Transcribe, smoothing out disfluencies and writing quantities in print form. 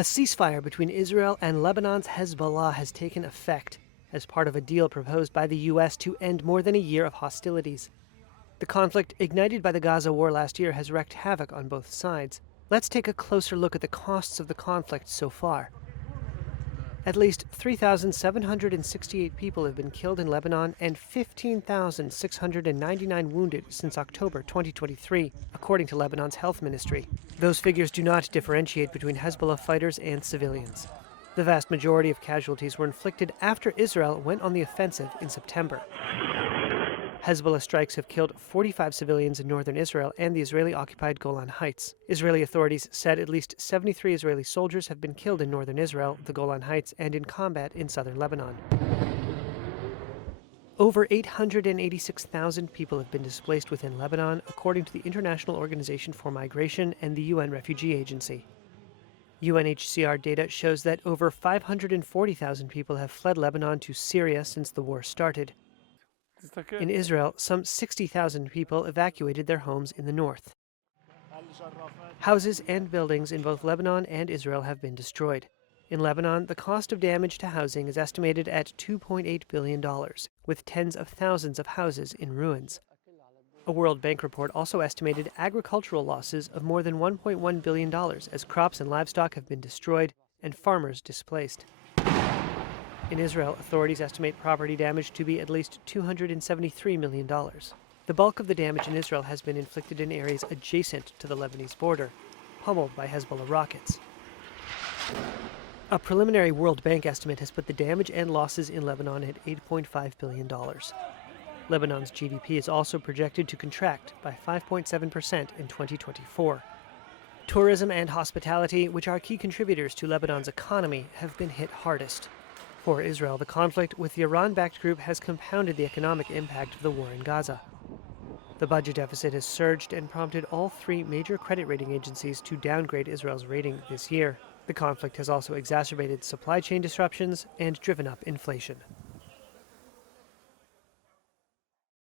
A ceasefire between Israel and Lebanon's Hezbollah has taken effect as part of a deal proposed by the U.S. to end more than a year of hostilities. The conflict, ignited by the Gaza war last year, has wreaked havoc on both sides. Let's take a closer look at the costs of the conflict so far. At least 3,768 people have been killed in Lebanon and 15,699 wounded since October 2023, according to Lebanon's health ministry. Those figures do not differentiate between Hezbollah fighters and civilians. The vast majority of casualties were inflicted after Israel went on the offensive in September. Hezbollah strikes have killed 45 civilians in northern Israel and the Israeli-occupied Golan Heights. Israeli authorities said at least 73 Israeli soldiers have been killed in northern Israel, the Golan Heights, and in combat in southern Lebanon. Over 886,000 people have been displaced within Lebanon, according to the International Organization for Migration and the UN Refugee Agency. UNHCR data shows that over 540,000 people have fled Lebanon to Syria since the war started. In Israel, some 60,000 people evacuated their homes in the north. Houses and buildings in both Lebanon and Israel have been destroyed. In Lebanon, the cost of damage to housing is estimated at $2.8 billion, with tens of thousands of houses in ruins. A World Bank report also estimated agricultural losses of more than $1.1 billion as crops and livestock have been destroyed and farmers displaced. In Israel, authorities estimate property damage to be at least $273 million. The bulk of the damage in Israel has been inflicted in areas adjacent to the Lebanese border, pummeled by Hezbollah rockets. A preliminary World Bank estimate has put the damage and losses in Lebanon at $8.5 billion. Lebanon's GDP is also projected to contract by 5.7% in 2024. Tourism and hospitality, which are key contributors to Lebanon's economy, have been hit hardest. For Israel, the conflict with the Iran-backed group has compounded the economic impact of the war in Gaza. The budget deficit has surged and prompted all three major credit rating agencies to downgrade Israel's rating this year. The conflict has also exacerbated supply chain disruptions and driven up inflation.